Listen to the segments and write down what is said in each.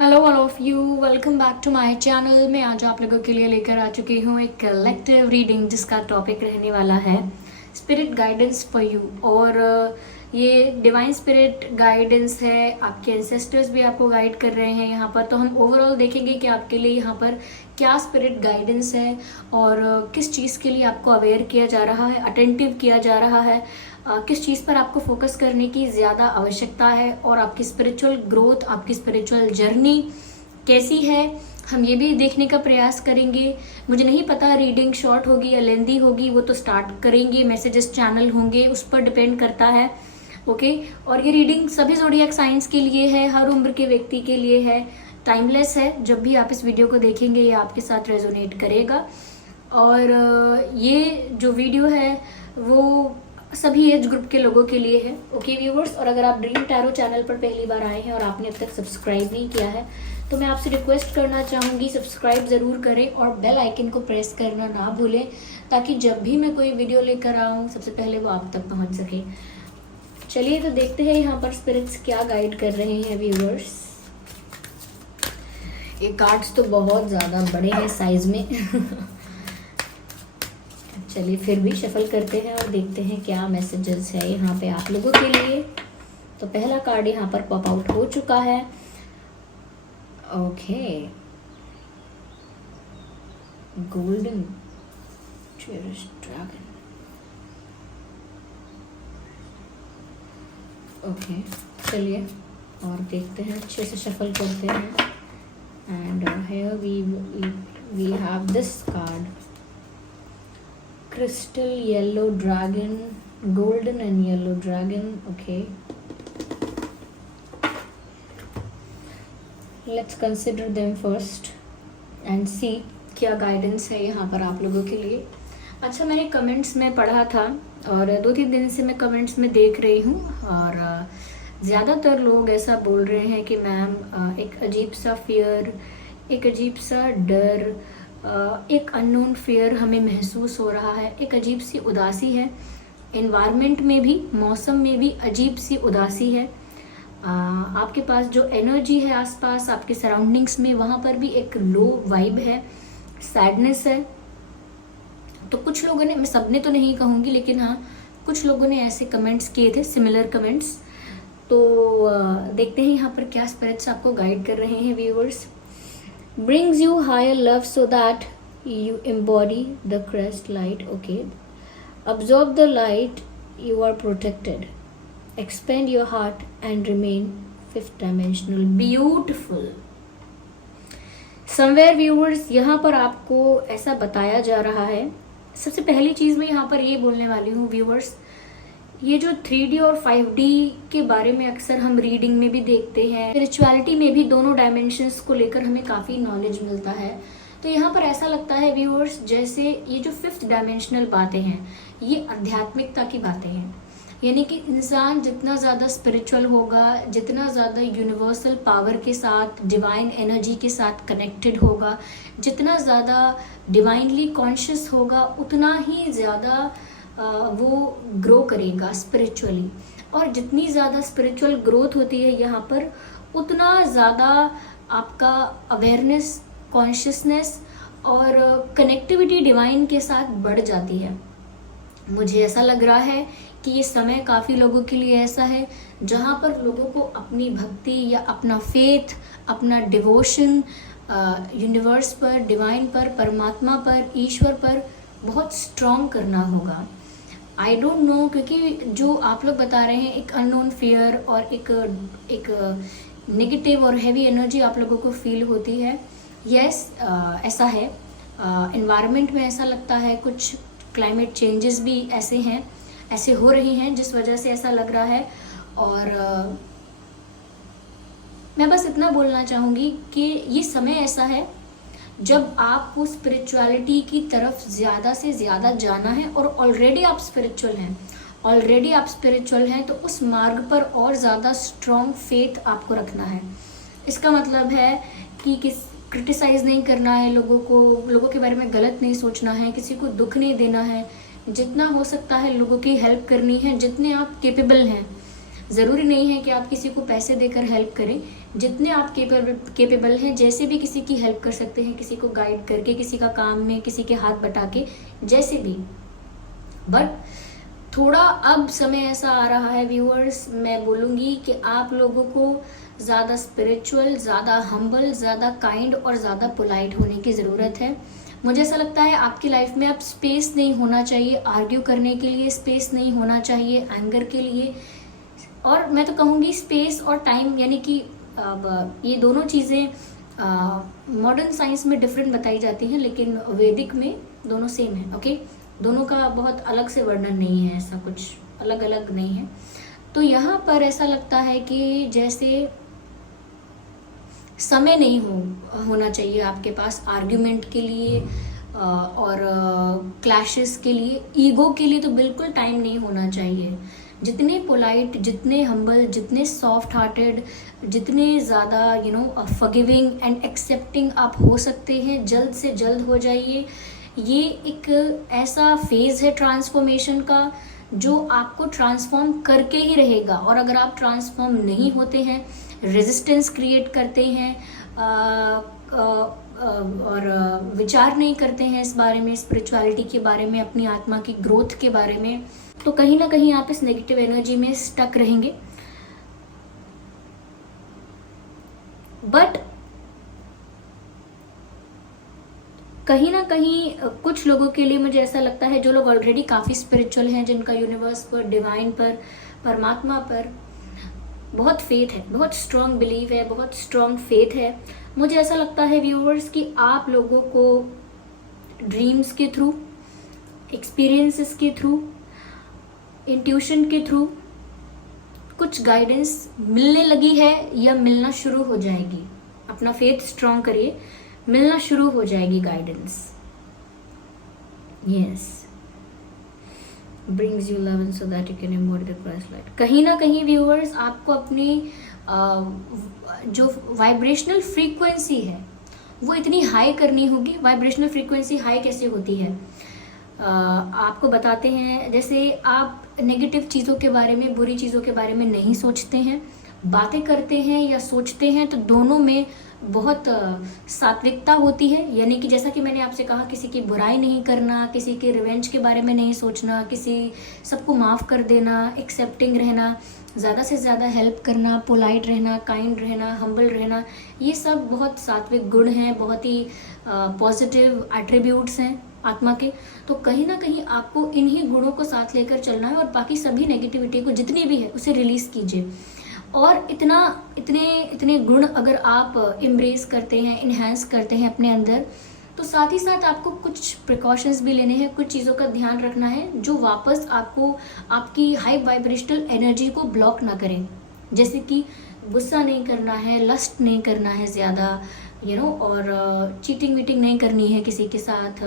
Hello all of you, welcome back to my channel. मैं आज आप लोगों के लिए लेकर आ चुकी हूँ एक कलेक्टिव रीडिंग जिसका टॉपिक रहने वाला है स्पिरिट गाइडेंस फॉर यू। और ये डिवाइन स्पिरिट गाइडेंस है, आपके एंसेस्टर्स भी आपको गाइड कर रहे हैं यहाँ पर। तो हम ओवरऑल देखेंगे कि आपके लिए यहाँ पर क्या स्पिरिट गाइडेंस है और किस चीज़ के लिए आपको अवेयर किया जा रहा है, अटेंटिव किया जा रहा है, किस चीज़ पर आपको फोकस करने की ज़्यादा आवश्यकता है और आपकी स्पिरिचुअल ग्रोथ, आपकी स्पिरिचुअल जर्नी कैसी है, हम ये भी देखने का प्रयास करेंगे। मुझे नहीं पता रीडिंग शॉर्ट होगी या लेंदी होगी, वो तो स्टार्ट करेंगे, मैसेजेस चैनल होंगे, उस पर डिपेंड करता है। ओके। और ये रीडिंग सभी ज़ोडिएक साइंस के लिए है, हर उम्र के व्यक्ति के लिए है, टाइमलेस है। जब भी आप इस वीडियो को देखेंगे ये आपके साथ रेजोनेट करेगा। और ये जो वीडियो है वो सभी एज ग्रुप के लोगों के लिए है। ओके व्यूवर्स, और अगर आप ड्रीम टैरो चैनल पर पहली बार आए हैं और आपने अब तक सब्सक्राइब नहीं किया है तो मैं आपसे रिक्वेस्ट करना चाहूँगी सब्सक्राइब ज़रूर करें और बेल आइकन को प्रेस करना ना भूलें, ताकि जब भी मैं कोई वीडियो लेकर आऊँ सबसे पहले वो आप तक पहुँच सके। चलिए तो देखते हैं यहाँ पर स्पिरिट्स क्या गाइड कर रहे हैं व्यूवर्स। ये कार्ड्स तो बहुत ज़्यादा बड़े हैं साइज में चलिए फिर भी शफल करते हैं और देखते हैं क्या मैसेजेस है यहाँ पे आप लोगों के लिए। तो पहला कार्ड यहाँ पर पॉप आउट हो चुका है। Okay, golden dragon. ओके, चलिए और देखते हैं, अच्छे से शफल करते हैं। And here we have this card, crystal yellow dragon, golden and yellow dragon. Okay, let's consider them first and see क्या गाइडेंस है यहाँ पर आप लोगों के लिए। अच्छा, मैंने कमेंट्स में पढ़ा था और 2-3 दिन से मैं कमेंट्स में देख रही हूँ और ज़्यादातर लोग ऐसा बोल रहे हैं कि मैम एक अजीब सा फियर, एक अजीब सा डर, एक अननोन फियर हमें महसूस हो रहा है, एक अजीब सी उदासी है। एनवायरनमेंट में भी, मौसम में भी अजीब सी उदासी है। आपके पास जो एनर्जी है आसपास, आपके सराउंडिंग्स में, वहाँ पर भी एक लो वाइब है, सैडनेस है। तो कुछ लोगों ने, मैं सबने तो नहीं कहूँगी, लेकिन हाँ कुछ लोगों ने ऐसे कमेंट्स किए थे, सिमिलर कमेंट्स। तो देखते हैं यहाँ पर क्या स्पिरिट्स आपको गाइड कर रहे हैं viewers. Brings you higher love so that you embody the Christ light. Okay, absorb the light, you are protected. Expand your heart and remain fifth dimensional. Beautiful. Somewhere viewers, यहाँ पर आपको ऐसा बताया जा रहा है। सबसे पहली चीज़ मैं यहाँ पर ये बोलने वाली हूँ व्यूवर्स, ये जो 3D और 5D के बारे में अक्सर हम रीडिंग में भी देखते हैं, स्पिरिचुअलिटी में भी दोनों डायमेंशंस को लेकर हमें काफ़ी नॉलेज मिलता है। तो यहाँ पर ऐसा लगता है व्यूअर्स जैसे ये जो 5th डायमेंशनल बातें हैं ये आध्यात्मिकता की बातें हैं। यानी कि इंसान जितना ज़्यादा स्पिरिचुअल होगा, जितना ज़्यादा यूनिवर्सल पावर के साथ, डिवाइन एनर्जी के साथ कनेक्टेड होगा, जितना ज़्यादा डिवाइनली कॉन्शियस होगा, उतना ही ज़्यादा वो ग्रो करेगा स्पिरिचुअली। और जितनी ज़्यादा स्पिरिचुअल ग्रोथ होती है यहाँ पर, उतना ज़्यादा आपका अवेयरनेस, कॉन्शियसनेस और कनेक्टिविटी डिवाइन के साथ बढ़ जाती है। मुझे ऐसा लग रहा है कि ये समय काफ़ी लोगों के लिए ऐसा है जहाँ पर लोगों को अपनी भक्ति या अपना फेथ, अपना डिवोशन यूनिवर्स पर, डिवाइन पर, परमात्मा पर, ईश्वर पर बहुत स्ट्रॉन्ग करना होगा। आई डोंट नो, क्योंकि जो आप लोग बता रहे हैं एक अननोन फियर और एक नेगेटिव और हैवी एनर्जी आप लोगों को फील होती है। यस, ऐसा है। एनवायरनमेंट में ऐसा लगता है, कुछ क्लाइमेट चेंजेस भी ऐसे हैं, ऐसे हो रही हैं जिस वजह से ऐसा लग रहा है। और मैं बस इतना बोलना चाहूँगी कि ये समय ऐसा है जब आपको स्पिरिचुअलिटी की तरफ ज़्यादा से ज़्यादा जाना है। और ऑलरेडी आप स्पिरिचुअल हैं तो उस मार्ग पर और ज़्यादा स्ट्रॉन्ग फेथ आपको रखना है। इसका मतलब है कि क्रिटिसाइज़ नहीं करना है लोगों को, लोगों के बारे में गलत नहीं सोचना है, किसी को दुख नहीं देना है, जितना हो सकता है लोगों की हेल्प करनी है, जितने आप केपेबल हैं। ज़रूरी नहीं है कि आप किसी को पैसे देकर हेल्प करें। जितने आप केपेबल हैं, जैसे भी किसी की हेल्प कर सकते हैं, किसी को गाइड करके, किसी का काम में किसी के हाथ बटा के, जैसे भी। बट थोड़ा अब समय ऐसा आ रहा है व्यूअर्स, मैं बोलूँगी कि आप लोगों को ज़्यादा स्पिरिचुअल, ज़्यादा हम्बल, ज़्यादा काइंड और ज़्यादा पोलाइट होने की ज़रूरत है। मुझे ऐसा लगता है आपकी लाइफ में अब स्पेस नहीं होना चाहिए आर्ग्यू करने के लिए, स्पेस नहीं होना चाहिए एंगर के लिए, और मैं तो कहूँगी स्पेस और टाइम, यानी कि अब ये दोनों चीज़ें मॉडर्न साइंस में डिफरेंट बताई जाती हैं, लेकिन वैदिक में दोनों सेम है। ओके, दोनों का बहुत अलग से वर्णन नहीं है, ऐसा कुछ अलग अलग नहीं है। तो यहाँ पर ऐसा लगता है कि जैसे समय नहीं होना चाहिए आपके पास आर्ग्यूमेंट के लिए और क्लैशेस के लिए, ईगो के लिए तो बिल्कुल टाइम नहीं होना चाहिए। जितने पोलाइट, जितने हम्बल, जितने सॉफ्ट हार्टेड, जितने ज़्यादा फॉरगिविंग एंड एक्सेप्टिंग आप हो सकते हैं, जल्द से जल्द हो जाइए। ये एक ऐसा फेज़ है ट्रांसफॉर्मेशन का जो आपको ट्रांसफॉर्म करके ही रहेगा, और अगर आप ट्रांसफॉर्म नहीं होते हैं, रेजिस्टेंस क्रिएट करते हैं और विचार नहीं करते हैं इस बारे में, स्पिरिचुअलिटी के बारे में, अपनी आत्मा की ग्रोथ के बारे में, तो कहीं ना कहीं आप इस नेगेटिव एनर्जी में स्टक रहेंगे। बट कहीं ना कहीं कुछ लोगों के लिए मुझे ऐसा लगता है, जो लोग ऑलरेडी काफ़ी स्पिरिचुअल हैं, जिनका यूनिवर्स पर, डिवाइन पर, परमात्मा पर बहुत फेथ है, बहुत स्ट्रॉन्ग बिलीव है, बहुत स्ट्रॉन्ग फेथ है, मुझे ऐसा लगता है व्यूअर्स कि आप लोगों को ड्रीम्स के थ्रू, एक्सपीरियंसेस के थ्रू, इंट्यूशन के थ्रू कुछ गाइडेंस मिलने लगी है या मिलना शुरू हो जाएगी। अपना फेथ स्ट्रॉन्ग करिए, मिलना शुरू हो जाएगी guidance. Yes, brings you love and so that you can embody the Christ light। कहीं ना कहीं व्यूअर्स आपको अपनी जो वाइब्रेशनल फ्रीक्वेंसी है वो इतनी हाई करनी होगी। वाइब्रेशनल फ्रीक्वेंसी हाई कैसे होती है, आपको बताते हैं। जैसे आप नेगेटिव चीज़ों के बारे में, बुरी चीज़ों के बारे में नहीं सोचते हैं, बातें करते हैं या सोचते हैं, तो दोनों में बहुत सात्विकता होती है। यानी कि जैसा कि मैंने आपसे कहा, किसी की बुराई नहीं करना, किसी के रिवेंज के बारे में नहीं सोचना, किसी सबको माफ़ कर देना, एक्सेप्टिंग रहना, ज़्यादा से ज़्यादा हेल्प करना, पोलाइट रहना, काइंड रहना, हम्बल रहना, ये सब बहुत सात्विक गुण हैं, बहुत ही पॉजिटिव एट्रीब्यूट्स हैं आत्मा के। तो कहीं ना कहीं आपको इन्हीं गुणों को साथ लेकर चलना है, और बाकी सभी नेगेटिविटी को जितनी भी है उसे रिलीज़ कीजिए। और इतने गुण अगर आप एम्ब्रेस करते हैं, इन्हेंस करते हैं अपने अंदर, तो साथ ही साथ आपको कुछ प्रिकॉशंस भी लेने हैं, कुछ चीज़ों का ध्यान रखना है जो वापस आपको आपकी हाई वाइब्रेशनल एनर्जी को ब्लॉक ना करें। जैसे कि गुस्सा नहीं करना है, लस्ट नहीं करना है ज़्यादा, और चीटिंग वीटिंग नहीं करनी है किसी के साथ,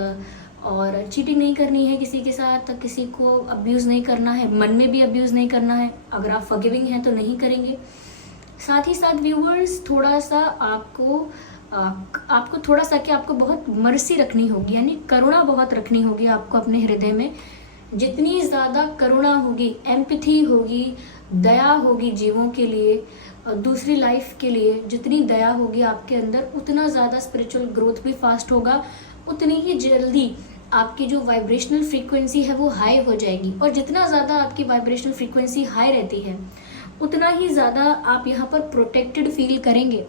और चीटिंग नहीं करनी है किसी के साथ, किसी को अब्यूज़ नहीं करना है, मन में भी अब्यूज़ नहीं करना है। अगर आप फॉरगिविंग हैं तो नहीं करेंगे। साथ ही साथ व्यूअर्स थोड़ा सा आपको थोड़ा सा क्या, आपको बहुत मर्सी रखनी होगी, यानी करुणा बहुत रखनी होगी आपको अपने हृदय में। जितनी ज़्यादा करुणा होगी, एम्पैथी होगी, दया होगी जीवों के लिए, दूसरी लाइफ के लिए जितनी दया होगी आपके अंदर, उतना ज़्यादा स्पिरिचुअल ग्रोथ भी फास्ट होगा, उतनी ही जल्दी आपकी जो वाइब्रेशनल फ्रीक्वेंसी है वो हाई हो जाएगी। और जितना ज़्यादा आपकी वाइब्रेशनल फ्रीक्वेंसी हाई रहती है, उतना ही ज़्यादा आप यहाँ पर प्रोटेक्टेड फील करेंगे।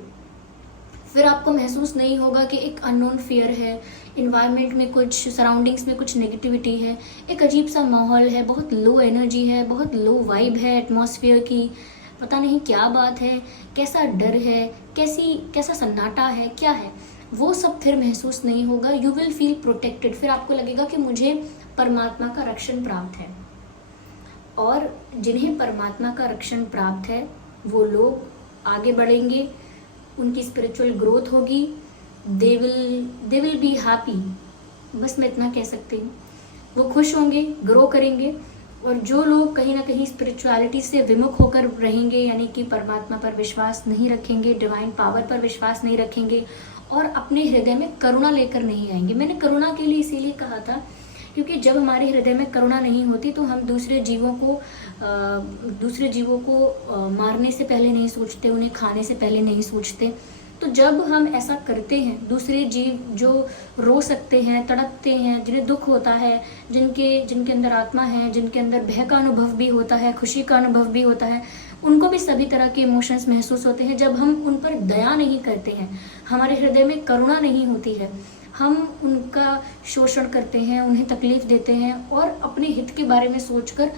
फिर आपको महसूस नहीं होगा कि एक अननोन फियर है, इन्वायरमेंट में कुछ, सराउंडिंग्स में कुछ नेगेटिविटी है, एक अजीब सा माहौल है, बहुत लो एनर्जी है, बहुत लो वाइब है एटमॉस्फेयर की, पता नहीं क्या बात है, कैसा डर है, कैसा सन्नाटा है, क्या है, वो सब फिर महसूस नहीं होगा। You will feel protected. फिर आपको लगेगा कि मुझे परमात्मा का रक्षण प्राप्त है। और जिन्हें परमात्मा का रक्षण प्राप्त है वो लोग आगे बढ़ेंगे, उनकी स्पिरिचुअल ग्रोथ होगी, दे विल बी हैप्पी। बस मैं इतना कह सकती हूँ, वो खुश होंगे, ग्रो करेंगे। और जो लोग कहीं ना कहीं स्पिरिचुअलिटी से विमुख होकर रहेंगे, यानी कि परमात्मा पर विश्वास नहीं रखेंगे, डिवाइन पावर पर विश्वास नहीं रखेंगे, और अपने हृदय में करुणा लेकर नहीं आएंगे। मैंने करुणा के लिए इसीलिए कहा था क्योंकि जब हमारे हृदय में करुणा नहीं होती तो हम दूसरे जीवों को मारने से पहले नहीं सोचते, उन्हें खाने से पहले नहीं सोचते। तो जब हम ऐसा करते हैं, दूसरे जीव जो रो सकते हैं, तड़पते हैं, जिन्हें दुख होता है, जिनके अंदर आत्मा है, जिनके अंदर भय का अनुभव भी होता है, खुशी का अनुभव भी होता है, उनको भी सभी तरह के इमोशंस महसूस होते हैं। जब हम उन पर दया नहीं करते हैं, हमारे हृदय में करुणा नहीं होती है, हम उनका शोषण करते हैं, उन्हें तकलीफ देते हैं और अपने हित के बारे में सोचकर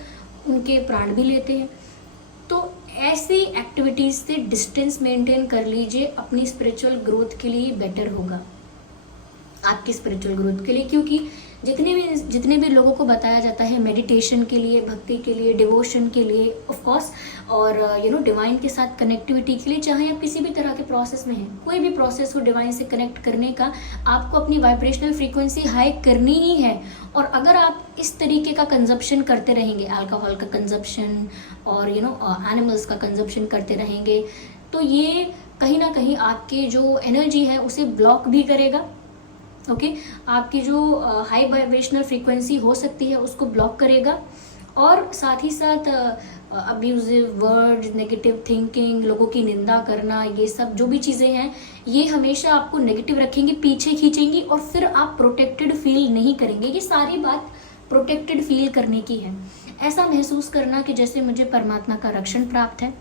उनके प्राण भी लेते हैं। तो ऐसी एक्टिविटीज से डिस्टेंस मेंटेन कर लीजिए, अपनी स्पिरिचुअल ग्रोथ के लिए बेटर होगा, आपकी स्पिरिचुअल ग्रोथ के लिए। क्योंकि जितने भी लोगों को बताया जाता है मेडिटेशन के लिए, भक्ति के लिए, डिवोशन के लिए ऑफ कोर्स, और डिवाइन के साथ कनेक्टिविटी के लिए, चाहे आप किसी भी तरह के प्रोसेस में हैं, कोई भी प्रोसेस हो डिवाइन से कनेक्ट करने का, आपको अपनी वाइब्रेशनल फ्रीक्वेंसी हाई करनी ही है। और अगर आप इस तरीके का कंजप्शन करते रहेंगे, अल्कोहल का कंजप्शन और एनिमल्स का कंजप्शन करते रहेंगे, तो ये कहीं ना कहीं आपके जो एनर्जी है उसे ब्लॉक भी करेगा। ओके, आपकी जो हाई वाइब्रेशनल फ्रीक्वेंसी हो सकती है उसको ब्लॉक करेगा। और साथ ही साथ अब्यूजिव वर्ड्स, नेगेटिव थिंकिंग, लोगों की निंदा करना, ये सब जो भी चीज़ें हैं, ये हमेशा आपको नेगेटिव रखेंगी, पीछे खींचेंगी और फिर आप प्रोटेक्टेड फील नहीं करेंगे। ये सारी बात प्रोटेक्टेड फील करने की है, ऐसा महसूस करना कि जैसे मुझे परमात्मा का रक्षण प्राप्त है,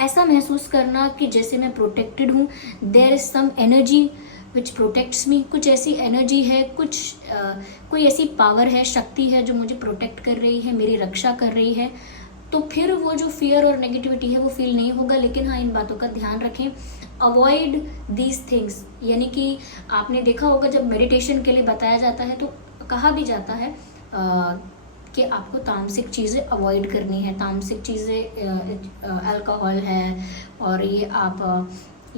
ऐसा महसूस करना कि जैसे मैं प्रोटेक्टेड हूँ, there is some energy which protects me, कुछ ऐसी एनर्जी है, कोई ऐसी पावर है, शक्ति है जो मुझे प्रोटेक्ट कर रही है, मेरी रक्षा कर रही है। तो फिर वो जो फियर और नेगेटिविटी है वो फील नहीं होगा। लेकिन हाँ, इन बातों का ध्यान रखें, अवॉइड दीज थिंग्स। यानी कि आपने देखा होगा जब मेडिटेशन के लिए बताया जाता है तो कहा भी जाता है कि आपको तामसिक चीज़ें अवॉइड करनी है। तामसिक चीज़ें अल्कोहल है, और ये आप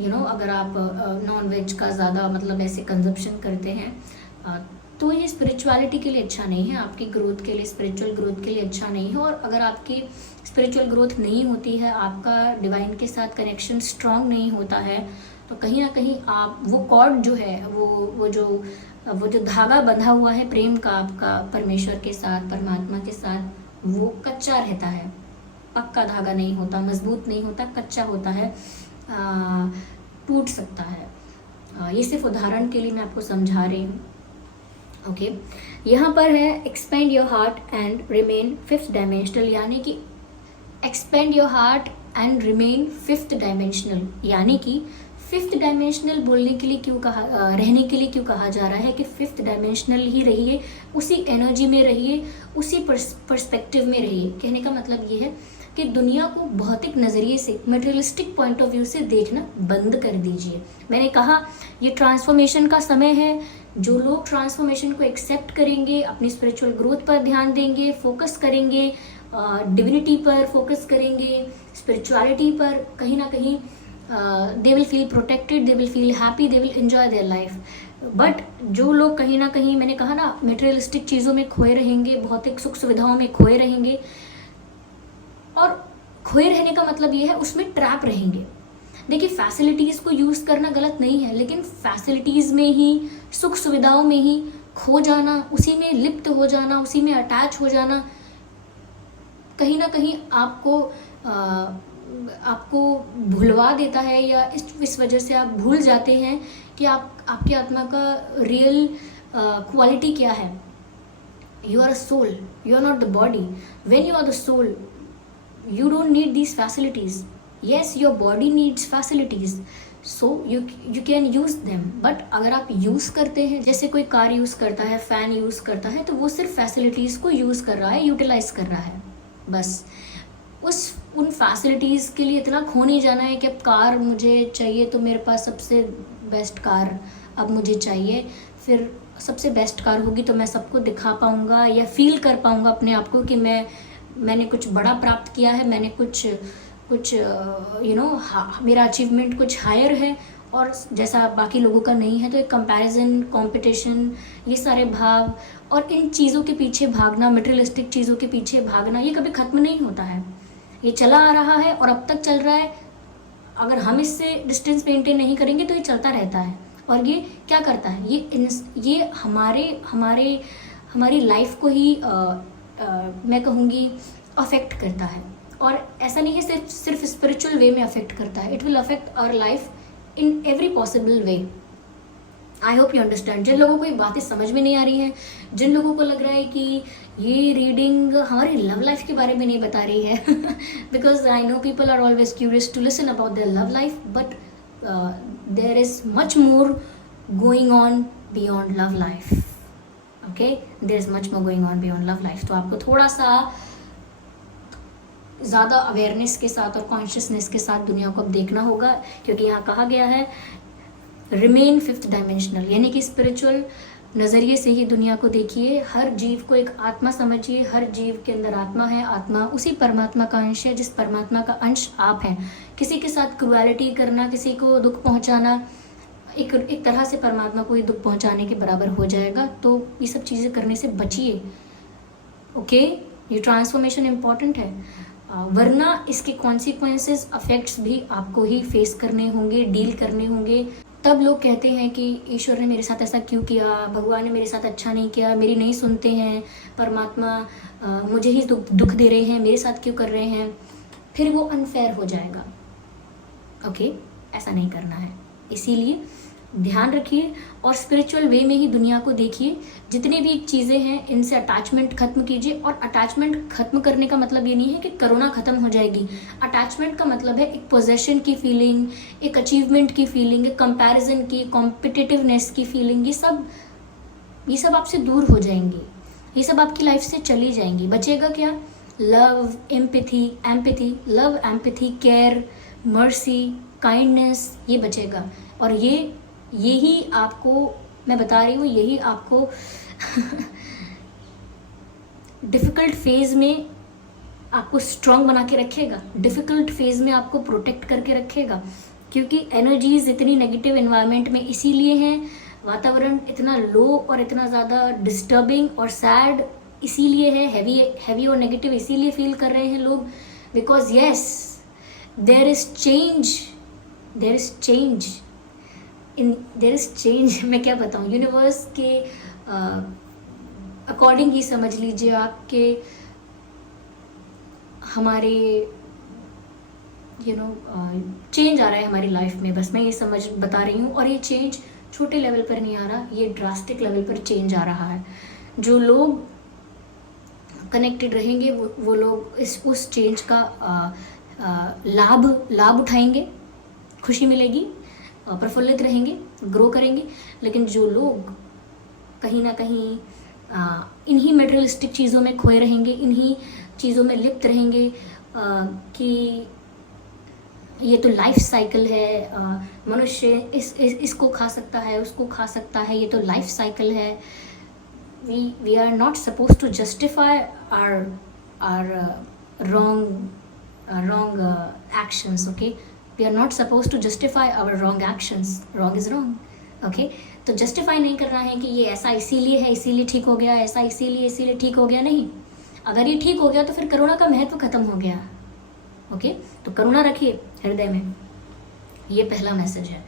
अगर आप नॉन वेज का ज़्यादा मतलब ऐसे कंजप्शन करते हैं तो ये स्पिरिचुअलिटी के लिए अच्छा नहीं है, आपकी ग्रोथ के लिए, स्पिरिचुअल ग्रोथ के लिए अच्छा नहीं है। और अगर आपकी स्पिरिचुअल ग्रोथ नहीं होती है, आपका डिवाइन के साथ कनेक्शन स्ट्रांग नहीं होता है, तो कहीं ना कहीं आप वो कॉर्ड जो है, वो जो धागा बंधा हुआ है प्रेम का आपका परमेश्वर के साथ, परमात्मा के साथ, वो कच्चा रहता है, पक्का धागा नहीं होता, मजबूत नहीं होता, कच्चा होता है, टूट सकता है। ये सिर्फ उदाहरण के लिए मैं आपको समझा रही हूँ। ओके, यहाँ पर है expand your heart and remain fifth dimensional, यानी कि expand your heart and remain fifth dimensional, यानी कि फिफ्थ डायमेंशनल बोलने के लिए क्यों कहा, रहने के लिए क्यों कहा जा रहा है कि फिफ्थ डायमेंशनल ही रहिए, उसी एनर्जी में रहिए, उसी पर्सपेक्टिव में रहिए। कहने का मतलब ये है कि दुनिया को भौतिक नज़रिए से, मटेरियलिस्टिक पॉइंट ऑफ व्यू से देखना बंद कर दीजिए। मैंने कहा ये ट्रांसफॉर्मेशन का समय है। जो लोग ट्रांसफॉर्मेशन को एक्सेप्ट करेंगे, अपनी स्पिरिचुअल ग्रोथ पर ध्यान देंगे, फोकस करेंगे, डिविनिटी पर फोकस करेंगे, स्पिरिचुअलिटी पर, कहीं ना कहीं they will feel protected, they will feel happy, they will enjoy their life. But जो लोग कहीं ना कहीं, मैंने कहा ना, मटेरियलिस्टिक चीज़ों में खोए रहेंगे, भौतिक सुख सुविधाओं में खोए रहेंगे, और खोए रहने का मतलब ये है उसमें ट्रैप रहेंगे। देखिए, फैसिलिटीज़ को यूज़ करना गलत नहीं है, लेकिन फैसिलिटीज़ में ही, सुख सुविधाओं में ही खो जाना, उसी में लिप्त हो जाना, उसी में अटैच हो जाना, कहीं ना कहीं आपको भुलवा देता है, या इस वजह से आप भूल जाते हैं कि आपकी आत्मा का रियल क्वालिटी क्या है। You are a soul, you are not the body. When you are the soul, you don't need these facilities. Yes, your body needs facilities, so you can use them, but अगर आप use करते हैं, जैसे कोई car use करता है, fan use करता है, तो वो सिर्फ फैसिलिटीज़ को यूज़ कर रहा है, यूटिलाइज़ कर रहा है, बस। उन फैसिलिटीज़ के लिए इतना खो नहीं जाना है कि अब कार मुझे चाहिए तो मेरे पास सबसे बेस्ट कार अब मुझे चाहिए, फिर सबसे बेस्ट कार होगी तो मैं सबको दिखा पाऊँगा या फील कर पाऊँगा अपने आप को कि मैंने कुछ बड़ा प्राप्त किया है, मैंने कुछ मेरा अचीवमेंट कुछ हायर है और जैसा बाकी लोगों का नहीं है। तो एक कंपैरिजन, कंपटीशन, ये सारे भाव और इन चीज़ों के पीछे भागना, मटेरियलिस्टिक चीज़ों के पीछे भागना, ये कभी ख़त्म नहीं होता है। ये चला आ रहा है और अब तक चल रहा है। अगर हम इससे डिस्टेंस मेंटेन नहीं करेंगे तो ये चलता रहता है। और ये क्या करता है, ये हमारी लाइफ को ही मैं कहूँगी अफेक्ट करता है। और ऐसा नहीं है सिर्फ स्पिरिचुअल वे में अफेक्ट करता है, it will affect our life in every possible way. I hope you understand. जिन लोगों को ये बातें समझ में नहीं आ रही हैं, जिन लोगों को लग रहा है कि ये रीडिंग हमारी लव लाइफ के बारे में नहीं बता रही है, because I know people are always curious to listen about their love life, but there is much more going on beyond love life. Okay, there is much more going on beyond love life. तो आपको थोड़ा सा ज़्यादा awareness के साथ और consciousness के साथ दुनिया को अब देखना होगा, क्योंकि यहाँ कहा गया है रिमेन फिफ्थ डायमेंशनल, यानी कि स्पिरिचुअल नज़रिए से ही दुनिया को देखिए। हर जीव को एक आत्मा समझिए, हर जीव के अंदर आत्मा है, आत्मा उसी परमात्मा का अंश है जिस परमात्मा का अंश आप हैं। किसी के साथ क्रुएलिटी करना, किसी को दुख पहुंचाना एक तरह से परमात्मा को ही दुख पहुंचाने के बराबर हो जाएगा। तो ये सब चीज़ें करने से बचिए। ओके, ये ट्रांसफॉर्मेशन इम्पॉर्टेंट है, वरना इसके कॉन्सिक्वेंसेस अफेक्ट्स भी आपको ही फेस करने होंगे, डील करने होंगे। तब लोग कहते हैं कि ईश्वर ने मेरे साथ ऐसा क्यों किया, भगवान ने मेरे साथ अच्छा नहीं किया, मेरी नहीं सुनते हैं, परमात्मा मुझे ही दुख दे रहे हैं, मेरे साथ क्यों कर रहे हैं, फिर वो अनफेयर हो जाएगा। ओके, ऐसा नहीं करना है। इसीलिए ध्यान रखिए और स्पिरिचुअल वे में ही दुनिया को देखिए। जितनी भी चीज़ें हैं इनसे अटैचमेंट खत्म कीजिए। और अटैचमेंट खत्म करने का मतलब ये नहीं है कि कोरोना खत्म हो जाएगी। अटैचमेंट का मतलब है एक पोजेशन की फीलिंग, एक अचीवमेंट की फीलिंग, एक कंपैरिजन की, कॉम्पिटिटिवनेस की फीलिंग, ये सब आपसे दूर हो जाएंगी, ये सब आपकी लाइफ से चली जाएंगी। बचेगा क्या? Love, empathy, love, empathy, care, mercy, kindness, ये बचेगा। और यही आपको मैं बता रही हूँ, यही आपको डिफ़िकल्ट फेज़ में आपको स्ट्रॉन्ग बना के रखेगा, डिफ़िकल्ट फेज़ में आपको प्रोटेक्ट करके रखेगा। क्योंकि एनर्जीज इतनी नेगेटिव एनवायरनमेंट में इसीलिए हैं, वातावरण इतना लो और इतना ज़्यादा डिस्टर्बिंग और सैड इसीलिए है, हैवी और नेगेटिव इसीलिए फील कर रहे हैं लोग। Because yes, there is change मैं क्या बताऊँ, यूनिवर्स के अकॉर्डिंग ही समझ लीजिए आपके हमारे चेंज आ रहा है हमारी लाइफ में। बस मैं ये बता रही हूँ। और ये चेंज छोटे लेवल पर नहीं आ रहा, ये ड्रास्टिक लेवल पर चेंज आ रहा है। जो लोग कनेक्टेड रहेंगे वो लोग उस चेंज का लाभ उठाएंगे, खुशी मिलेगी, प्रफुल्लित रहेंगे, ग्रो करेंगे। लेकिन जो लोग कहीं ना कहीं इन्हीं मटेरियलिस्टिक चीज़ों में खोए रहेंगे, इन्हीं चीज़ों में लिप्त रहेंगे कि ये तो लाइफ साइकिल है, मनुष्य इसको खा सकता है, उसको खा सकता है, ये तो लाइफ साइकिल है। We are not suppose to justify our wrong actions, okay? We are not supposed to justify our wrong actions. Wrong is wrong, okay? तो जस्टिफाई नहीं करना है कि ये ऐसा इसीलिए है, इसीलिए ठीक हो गया, ऐसा इसीलिए ठीक हो गया। नहीं, अगर ये ठीक हो गया तो फिर करुणा का महत्व खत्म हो गया। ओके, तो करुणा रखिए हृदय में, ये पहला मैसेज है।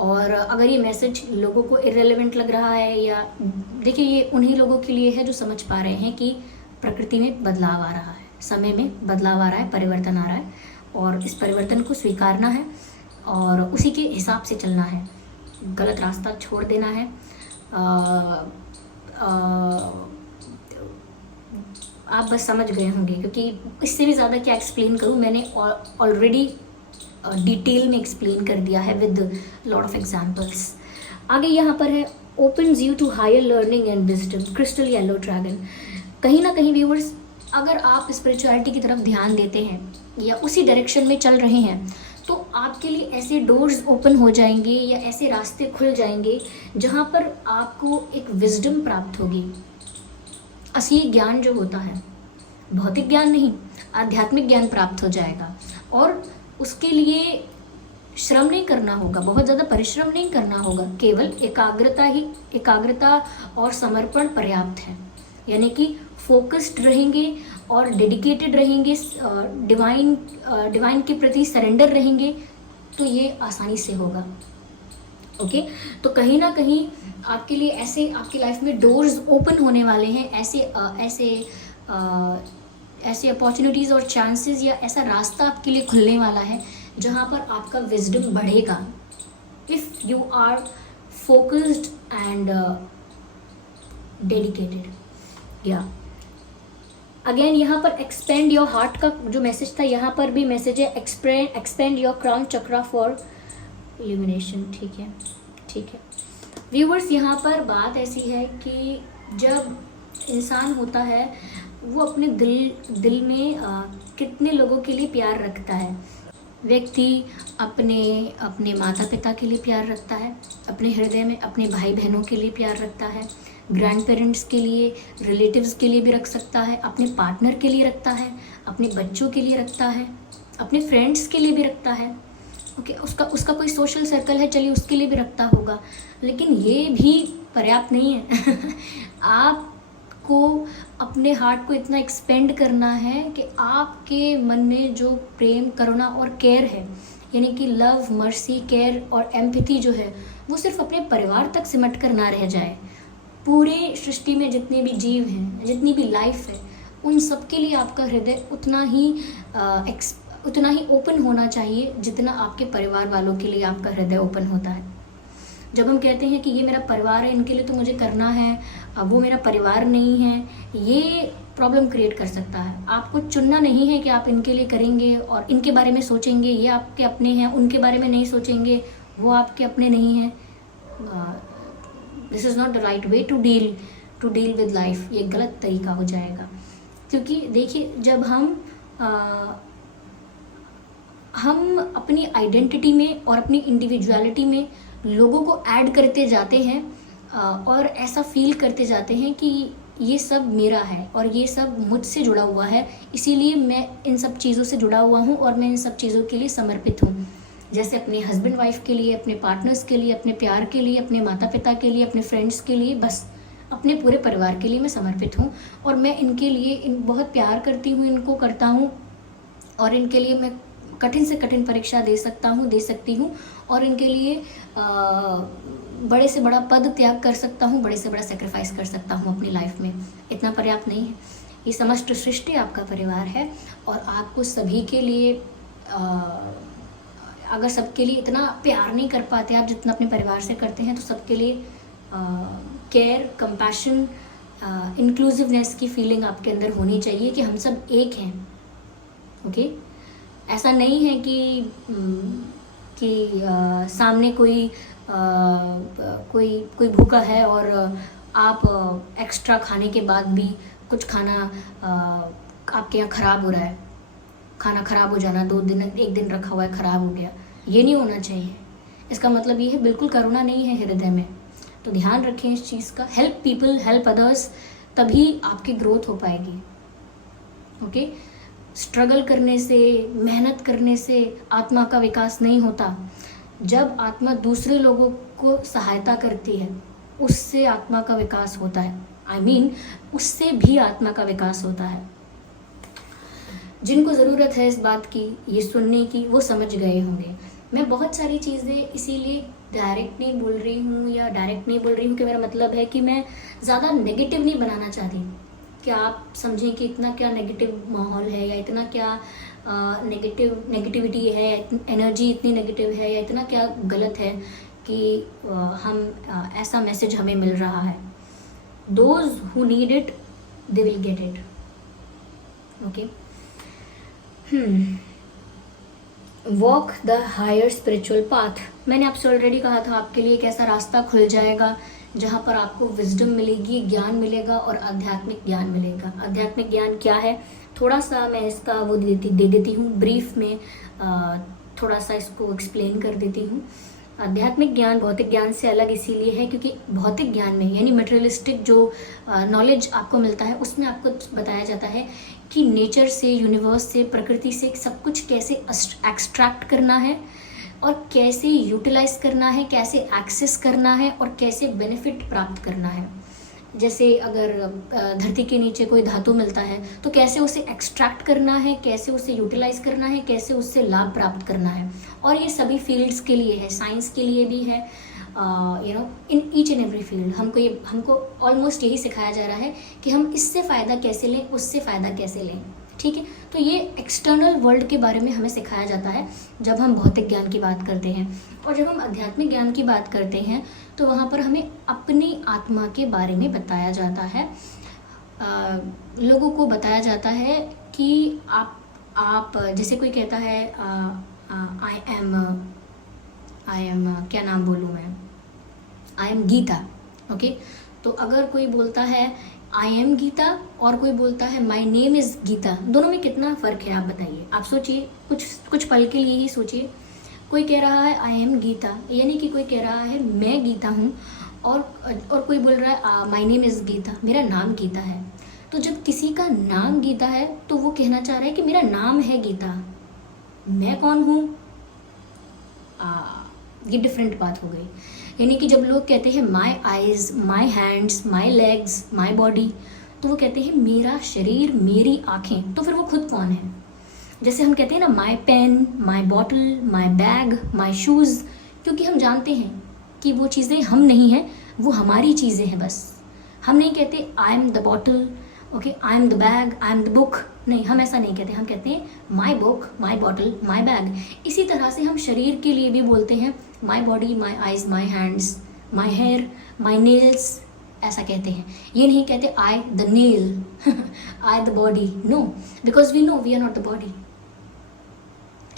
और अगर ये मैसेज लोगों को इररिलेवेंट लग रहा है, या देखिए ये उन्हीं लोगों के लिए है जो समझ पा रहे हैं कि प्रकृति में बदलाव आ रहा है, समय में बदलाव आ रहा है, परिवर्तन आ रहा है, और इस परिवर्तन को स्वीकारना है और उसी के हिसाब से चलना है, गलत रास्ता छोड़ देना है। आप बस समझ गए होंगे, क्योंकि इससे भी ज़्यादा क्या एक्सप्लेन करूँ, मैंने ऑलरेडी डिटेल में एक्सप्लेन कर दिया है विद लॉट ऑफ एग्जाम्पल्स। आगे यहाँ पर है opens you to higher learning and wisdom, crystal yellow dragon. कहीं ना कहीं व्यूअर्स, अगर आप स्पिरिचुअलिटी की तरफ ध्यान देते हैं या उसी डायरेक्शन में चल रहे हैं, तो आपके लिए ऐसे डोर्स ओपन हो जाएंगे या ऐसे रास्ते खुल जाएंगे जहाँ पर आपको एक विजडम प्राप्त होगी। असली ज्ञान जो होता है, भौतिक ज्ञान नहीं, आध्यात्मिक ज्ञान प्राप्त हो जाएगा। और उसके लिए श्रम नहीं करना होगा, बहुत ज़्यादा परिश्रम नहीं करना होगा, केवल एकाग्रता और समर्पण पर्याप्त है। यानी कि फोकस्ड रहेंगे और डेडिकेटेड रहेंगे, डिवाइन के प्रति सरेंडर रहेंगे, तो ये आसानी से होगा। ओके, तो कहीं ना कहीं आपके लिए ऐसे आपकी लाइफ में डोर्स ओपन होने वाले हैं, ऐसे अपॉर्चुनिटीज़ और चांसेस या ऐसा रास्ता आपके लिए खुलने वाला है जहाँ पर आपका विजडम बढ़ेगा if you are focused and dedicated. या अगेन यहाँ पर एक्सपेंड योर हार्ट का जो मैसेज था, यहाँ पर भी मैसेज है expand your crown chakra for illumination. ठीक है व्यूवर्स, यहाँ पर बात ऐसी है कि जब इंसान होता है वो अपने दिल में कितने लोगों के लिए प्यार रखता है। व्यक्ति अपने माता पिता के लिए प्यार रखता है, अपने हृदय में अपने भाई बहनों के लिए प्यार रखता है, ग्रैंड पेरेंट्स के लिए, रिलेटिव्स के लिए भी रख सकता है, अपने पार्टनर के लिए रखता है, अपने बच्चों के लिए रखता है, अपने फ्रेंड्स के लिए भी रखता है। ओके, उसका कोई सोशल सर्कल है, चलिए उसके लिए भी रखता होगा, लेकिन ये भी पर्याप्त नहीं है। आपको अपने हार्ट को इतना एक्सपेंड करना है कि आपके मन में जो प्रेम, करुणा और केयर है, यानी कि लव, मर्सी, केयर और एम्पैथी जो है, वो सिर्फ अपने परिवार तक सिमट कर ना रह जाए। पूरे सृष्टि में जितने भी जीव हैं, जितनी भी लाइफ है, उन सब के लिए आपका हृदय उतना ही ओपन होना चाहिए जितना आपके परिवार वालों के लिए आपका हृदय ओपन होता है। जब हम कहते हैं कि ये मेरा परिवार है, इनके लिए तो मुझे करना है, अब वो मेरा परिवार नहीं है, ये प्रॉब्लम क्रिएट कर सकता है। आपको चुनना नहीं है कि आप इनके लिए करेंगे और इनके बारे में सोचेंगे, ये आपके अपने हैं, उनके बारे में नहीं सोचेंगे, वो आपके अपने नहीं हैं। This is not the right way to deal with life. ये गलत तरीका हो जाएगा, क्योंकि देखिए जब हम अपनी आइडेंटिटी में और अपनी इंडिविजुअलिटी में लोगों को ऐड करते जाते हैं और ऐसा फील करते जाते हैं कि ये सब मेरा है और ये सब मुझसे जुड़ा हुआ है, इसीलिए मैं इन सब चीज़ों से जुड़ा हुआ हूँ और मैं इन सब चीज़ों के लिए समर्पित हूँ। जैसे अपने हस्बैंड वाइफ के लिए, अपने पार्टनर्स के लिए, अपने प्यार के लिए, अपने माता पिता के लिए, अपने फ्रेंड्स के लिए, बस अपने पूरे परिवार के लिए मैं समर्पित हूँ और मैं इनके लिए बहुत प्यार करती हूँ, इनको करता हूँ और इनके लिए मैं कठिन से कठिन परीक्षा दे सकती हूँ और इनके लिए बड़े से बड़ा पद त्याग कर सकता हूँ, बड़े से बड़ा सेक्रीफाइस कर सकता हूँ अपनी लाइफ में। इतना पर्याप्त नहीं है। ये समस्त सृष्टि आपका परिवार है और आपको सभी के लिए अगर सबके लिए इतना प्यार नहीं कर पाते आप जितना अपने परिवार से करते हैं, तो सबके लिए केयर, कंपैशन, इंक्लूसिवनेस की फीलिंग आपके अंदर होनी चाहिए कि हम सब एक हैं। ओके, ऐसा नहीं है कि सामने कोई भूखा है और आप एक्स्ट्रा खाने के बाद भी कुछ खाना आपके यहाँ ख़राब हो रहा है, खाना ख़राब हो जाना, 2 दिन 1 दिन रखा हुआ है ख़राब हो गया, ये नहीं होना चाहिए। इसका मतलब ये है बिल्कुल करुणा नहीं है हृदय में। तो ध्यान रखें इस चीज़ का। हेल्प पीपल, हेल्प अदर्स, तभी आपकी ग्रोथ हो पाएगी। ओके, स्ट्रगल करने से, मेहनत करने से आत्मा का विकास नहीं होता। जब आत्मा दूसरे लोगों को सहायता करती है, उससे आत्मा का विकास होता है। उससे भी आत्मा का विकास होता है। जिनको ज़रूरत है इस बात की, ये सुनने की, वो समझ गए होंगे। मैं बहुत सारी चीज़ें इसीलिए डायरेक्ट नहीं बोल रही हूँ कि मेरा मतलब है कि मैं ज़्यादा नेगेटिव नहीं बनाना चाहती कि आप समझें कि इतना क्या नेगेटिव माहौल है या इतना क्या नेगेटिविटी है, एनर्जी इतनी नेगेटिव है या इतना क्या गलत है कि ऐसा मैसेज हमें मिल रहा है। Those who need it, they will get it. Okay, walk the higher spiritual path. मैंने आपसे ऑलरेडी कहा था आपके लिए एक ऐसा रास्ता खुल जाएगा जहाँ पर आपको विजडम मिलेगी, ज्ञान मिलेगा और आध्यात्मिक ज्ञान मिलेगा। आध्यात्मिक ज्ञान क्या है, थोड़ा सा मैं इसका वो दे देती हूँ ब्रीफ में, थोड़ा सा इसको एक्सप्लेन कर देती हूँ। आध्यात्मिक ज्ञान भौतिक ज्ञान से अलग इसीलिए है क्योंकि भौतिक ज्ञान में यानी मटेरियलिस्टिक जो नॉलेज आपको मिलता है, उसमें आपको बताया जाता है कि नेचर से, यूनिवर्स से, प्रकृति से सब कुछ कैसे एक्सट्रैक्ट करना है और कैसे यूटिलाइज करना है, कैसे एक्सेस करना है और कैसे बेनिफिट प्राप्त करना है। जैसे अगर धरती के नीचे कोई धातु मिलता है तो कैसे उसे एक्सट्रैक्ट करना है, कैसे उसे यूटिलाइज करना है, कैसे उससे लाभ प्राप्त करना है। और ये सभी फील्ड्स के लिए है, साइंस के लिए भी है in each and every field हमको ऑलमोस्ट यही सिखाया जा रहा है कि हम इससे फ़ायदा कैसे लें, उससे फ़ायदा कैसे लें। ठीक है, तो ये एक्सटर्नल वर्ल्ड के बारे में हमें सिखाया जाता है जब हम भौतिक ज्ञान की बात करते हैं। और जब हम आध्यात्मिक ज्ञान की बात करते हैं तो वहाँ पर हमें अपनी आत्मा के बारे में बताया जाता है। लोगों को बताया जाता है कि आप जैसे कोई कहता है आई एम क्या नाम बोलूँ मैं, आई एम गीता। ओके, तो अगर कोई बोलता है आई एम गीता और कोई बोलता है माई नेम इज़ गीता, दोनों में कितना फ़र्क है आप बताइए। आप सोचिए, कुछ पल के लिए ही सोचिए। कोई कह रहा है आई एम गीता, यानी कि कोई कह रहा है मैं गीता हूँ, और कोई बोल रहा है माई नेम इज़ गीता, मेरा नाम गीता है। तो जब किसी का नाम गीता है तो वो कहना चाह रहा है कि मेरा नाम है गीता, मैं कौन हूँ, ये डिफरेंट बात हो गई। यानी कि जब लोग कहते हैं माई eyes, my hands, my legs, my body, तो वो कहते हैं मेरा शरीर, मेरी आँखें, तो फिर वो खुद कौन है। जैसे हम कहते हैं ना my pen, my bottle, my bag, my shoes, क्योंकि हम जानते हैं कि वो चीज़ें हम नहीं हैं, वो हमारी चीज़ें हैं बस। हम नहीं कहते I am the bottle, okay, I am the bag, I am the book, नहीं, हम ऐसा नहीं कहते। हम कहते हैं my book, my bottle, my bag. इसी तरह से हम शरीर के लिए भी बोलते हैं my body, my eyes, my hands, my hair, my nails, ऐसा कहते हैं। ये नहीं कहते I the nail, I the body, no, because we know we are not the body,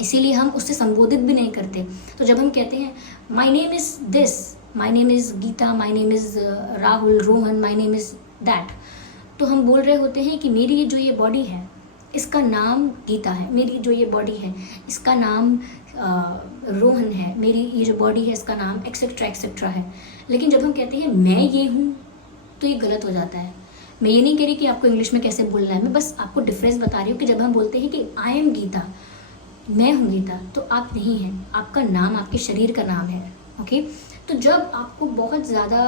इसीलिए हम उससे संबोधित भी नहीं करते। तो जब हम कहते हैं my name is this, my name is Geeta, my name is Rahul, Rohan, my name is that, तो हम बोल रहे होते हैं कि मेरी जो ये बॉडी है इसका नाम गीता है, मेरी जो ये बॉडी है इसका नाम रोहन है, मेरी ये जो बॉडी है इसका नाम एक्सेट्रा एक्सेट्रा है। लेकिन जब हम कहते हैं मैं ये हूँ तो ये गलत हो जाता है। मैं ये नहीं कह रही कि आपको इंग्लिश में कैसे बोलना है, मैं बस आपको डिफरेंस बता रही हूँ कि जब हम बोलते हैं कि आई एम गीता, मैं हूँ गीता, तो आप नहीं हैं, आपका नाम आपके शरीर का नाम है। ओके, तो जब आपको बहुत ज़्यादा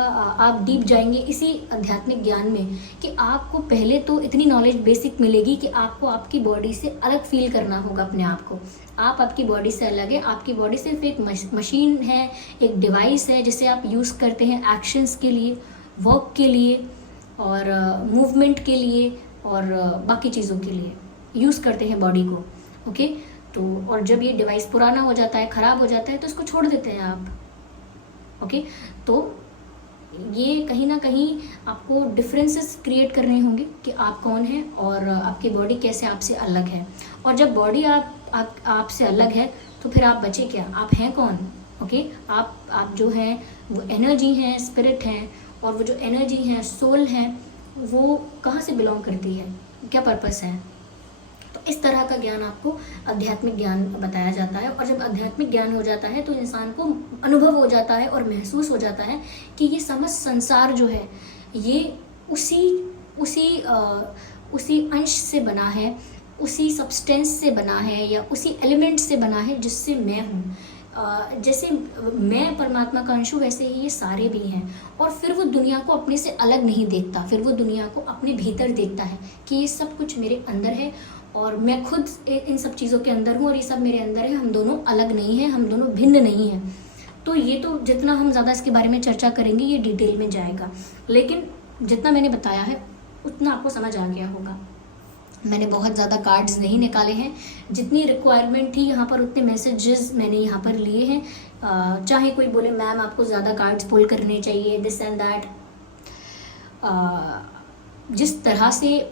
आप डीप जाएंगे इसी आध्यात्मिक ज्ञान में कि आपको पहले तो इतनी नॉलेज बेसिक मिलेगी कि आपको आपकी बॉडी से अलग फील करना होगा अपने आप को। आप आपकी बॉडी से अलग है, आपकी बॉडी सिर्फ एक मशीन है, एक डिवाइस है जिसे आप यूज़ करते हैं एक्शंस के लिए, वर्क के लिए और मूवमेंट के लिए और बाकी चीज़ों के लिए यूज़ करते हैं बॉडी को। ओके, तो और जब ये डिवाइस पुराना हो जाता है, ख़राब हो जाता है, तो इसको छोड़ देते हैं आप। ओके, तो ये कहीं ना कहीं आपको डिफरेंसेस क्रिएट करने होंगे कि आप कौन हैं और आपकी बॉडी कैसे आपसे अलग है। और जब बॉडी आपसे अलग है तो फिर आप बचे क्या, आप हैं कौन। ओके, आप जो हैं वो एनर्जी हैं, स्पिरिट हैं, और वो जो एनर्जी है, सोल है, वो कहाँ से बिलोंग करती है, क्या पर्पस है। तो इस तरह का ज्ञान आपको आध्यात्मिक ज्ञान बताया जाता है। और जब आध्यात्मिक ज्ञान हो जाता है तो इंसान को अनुभव हो जाता है और महसूस हो जाता है कि ये समस्त संसार जो है ये उसी अंश से बना है, उसी सब्सटेंस से बना है या उसी एलिमेंट से बना है जिससे मैं हूँ। जैसे मैं परमात्मा का अंश हूँ वैसे ही ये सारे भी हैं। और फिर वो दुनिया को अपने से अलग नहीं देखता, फिर वो दुनिया को अपने भीतर देखता है कि ये सब कुछ मेरे अंदर है और मैं खुद इन सब चीज़ों के अंदर हूँ और ये सब मेरे अंदर है। हम दोनों अलग नहीं हैं, हम दोनों भिन्न नहीं हैं। तो ये तो जितना हम ज़्यादा इसके बारे में चर्चा करेंगे ये डिटेल में जाएगा, लेकिन जितना मैंने बताया है उतना आपको समझ आ गया होगा। मैंने बहुत ज़्यादा कार्ड्स नहीं निकाले हैं, जितनी रिक्वायरमेंट थी यहाँ पर उतने मैसेजेस मैंने यहाँ पर लिए हैं। चाहे कोई बोले मैम आपको ज़्यादा कार्ड्स पुल करने चाहिए, दिस एंड दैट, जिस तरह से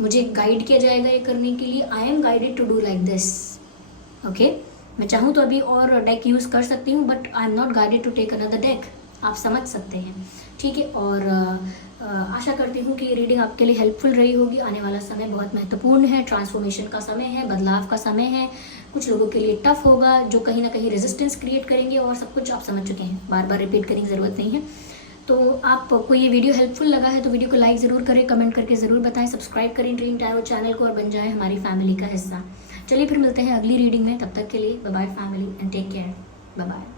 मुझे गाइड किया जाएगा ये करने के लिए, I am guided to do like this. Okay, मैं चाहूँ तो अभी और डेक यूज़ कर सकती हूँ, but I am not guided to take another deck, आप समझ सकते हैं। ठीक है, और आशा करती हूँ कि ये रीडिंग आपके लिए हेल्पफुल रही होगी। आने वाला समय बहुत महत्वपूर्ण है, ट्रांसफॉर्मेशन का समय है, बदलाव का समय है। कुछ लोगों के लिए टफ होगा, जो कहीं ना कहीं रेजिस्टेंस क्रिएट करेंगे, और सब कुछ आप समझ चुके हैं, बार बार रिपीट करने की ज़रूरत नहीं है। तो आपको ये वीडियो हेल्पफुल लगा है तो वीडियो को लाइक ज़रूर करें, कमेंट करके ज़रूर बताएं, सब्सक्राइब करें ड्रीम टैरो चैनल को और बन जाएं हमारी फैमिली का हिस्सा। चलिए फिर मिलते हैं अगली रीडिंग में, तब तक के लिए bye bye family and take care, bye bye.